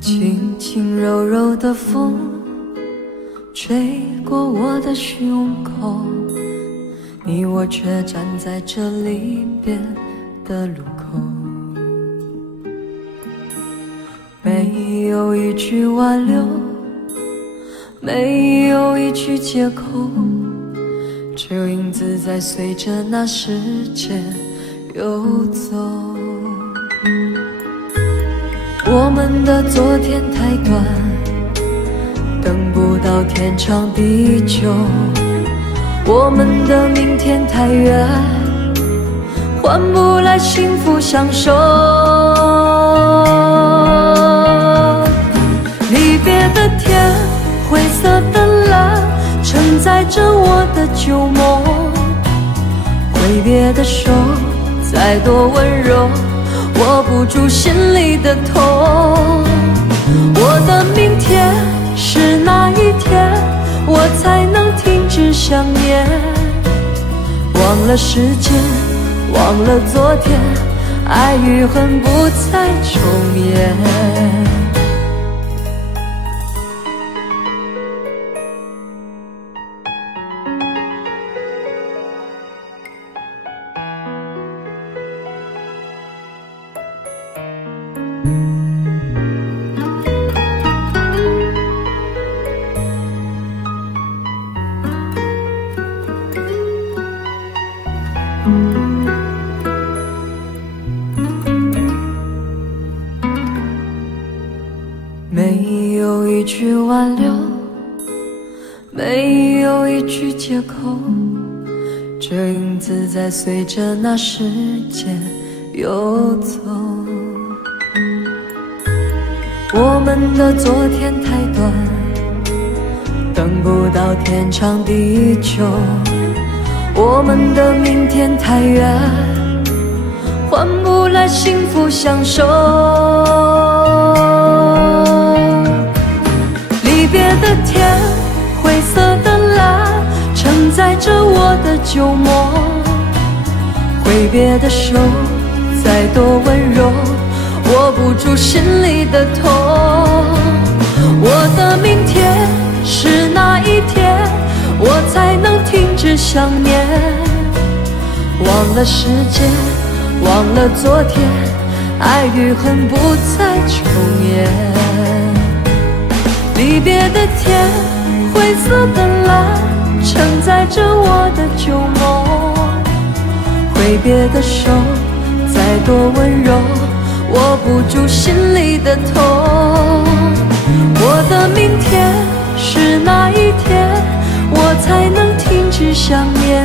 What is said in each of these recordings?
轻轻柔柔的风吹过我的胸口，你我却站在这离别的路口，没有一句挽留，没有一句借口，只有影子在随着那时间游走。我们的昨天太短，等不到天长地久，我们的明天太远，换不来幸福相守。离别的天，灰色的蓝，承载着我的旧梦，挥别的手，再多温柔握不住心里的痛。我的明天是哪一天，我才能停止想念？忘了时间，忘了昨天，爱与恨不再重演。没有一句挽留，没有一句借口，这影子在随着那时间游走。我们的昨天太短，等不到天长地久，我们的明天太远，换不来幸福相守。离别的天，灰色的蓝，承载着我的旧梦，挥别的手，再多温柔握不住心里的痛。我的明天是哪一天，我才能停止想念？忘了时间，忘了昨天，爱与恨不再重演。离别的天，灰色的蓝，承载着我的旧梦，挥别的手，再多温柔握不住心里的痛。我的明天是哪一天，我才能停止想念？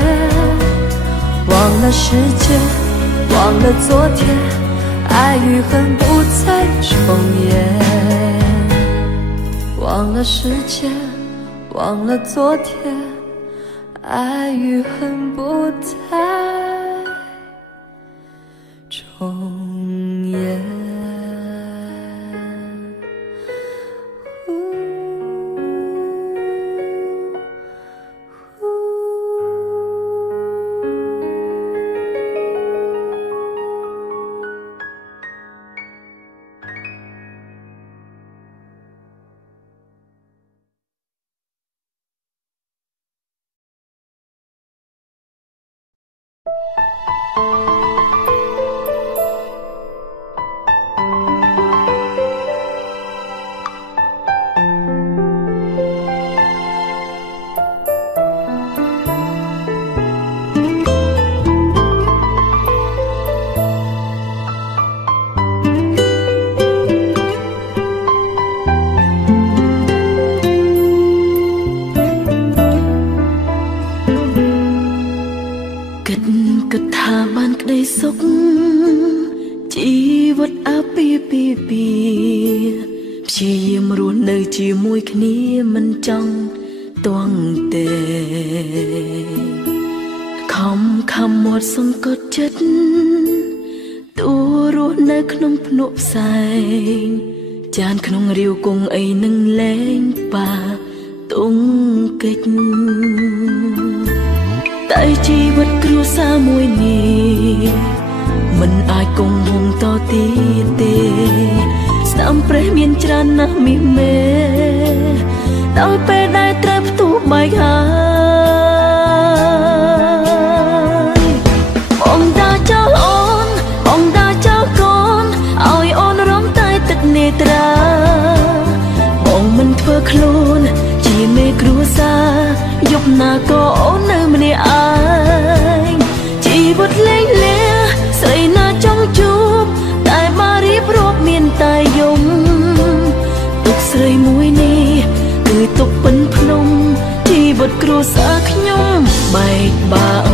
忘了时间，忘了昨天，爱与恨不再重演。忘了时间，忘了昨天，爱与恨不再重演。គិតថាបានក្តី ជាយាមរស់នៅជាមួយគ្នាមិនចង់ទាស់ទេខំមាត់សង្កត់ចិត្តទូរស់នៅក្នុងភ្នក់ផ្សែងចានក្នុងរាវគង់អីនឹងលែងប៉ាទុំកិច្ចតែជីវិតគ្រួសារមួយនេះមិនអាចគង់វង្សតទៀតទេស្នាមព្រះមានច្រើនណាស់មីមេដល់ពេលដែលត្រូវផ្ទុះបែកហើយបងតាចោលអូនបងតាចោលកូនឲ្យអូនរំតែទឹកនេត្រាបងមិនធ្វើខ្លួនជាមេគ្រួសារយប់ណាក៏អូននៅម្នាក់ឯងជីវិតលេងលាស្រីណាចង់ជួបតែបារៀបរាប់មានតែយំទុកស្រីមួយនេះគឺទុកពិនភ្នំជីវិតគ្រួសារខ្ញុំបែកបាក់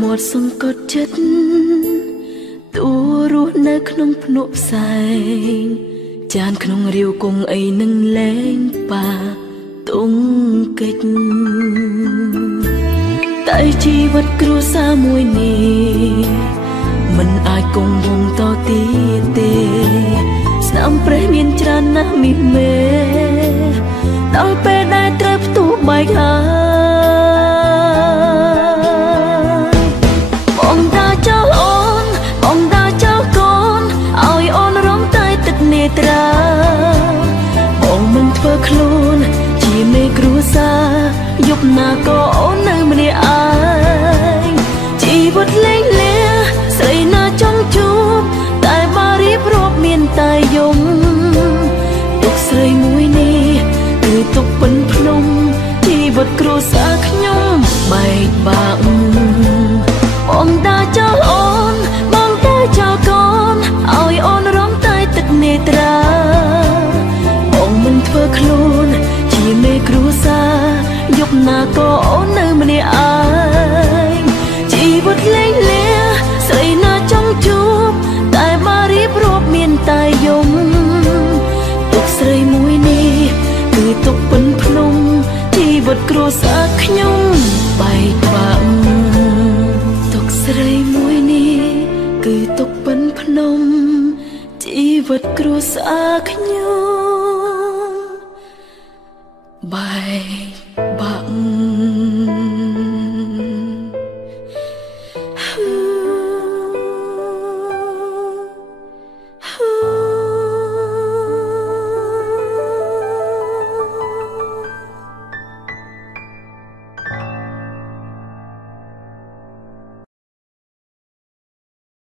មាត់សង្កត់ចិត្តទូរស់នៅក្នុងភ្នក់ផ្សែងចានក្នុងរាវគង់អីនឹងលែងប៉ាទុំកិច្ចតែជីវិតគ្រួសារមួយនេះមិនអាចគង់វង្សតទៀតទេស្នាមព្រះមានច្រើនណាស់មីមេដល់ពេលដែលត្រូវផ្ទុះបែកហើយបងតាចោលអូនបងតាចោលកូនឲ្យអូនរំតែទឹកនេត្រាបងមិនធ្វើខ្លួនជាមេគ្រួសារយប់ណាក៏អូននៅម្នាក់ឯងជីវិតលេងលាស្រីណាចង់ជួបតែបារៀបរាប់មានតែយំទុកស្រីមួយនេះគឺទុកពិនភ្នំជីវិតគ្រួសារខ្ញុំបែកបាក់បងតាចោលអូនបងតាចោលកូនឲ្យអូនរំតែទឹកនេត្រាបងមិនធ្វើខ្លួនជាមេគ្រួសារយប់ណាក៏អូននៅម្នាក់ឯងជីវិតលេងលាស្រីណាចង់ជួបតែបារៀបរាប់មានតែយំទុកស្រីមួយនេះគឺទុកពិនភ្នំជីវិតគ្រួសារខ្ញុំបែកបាក់ស្រីមួយនេះគឺទុកពិនភ្នំជីវិតគ្រួសារខ្ញុំបែក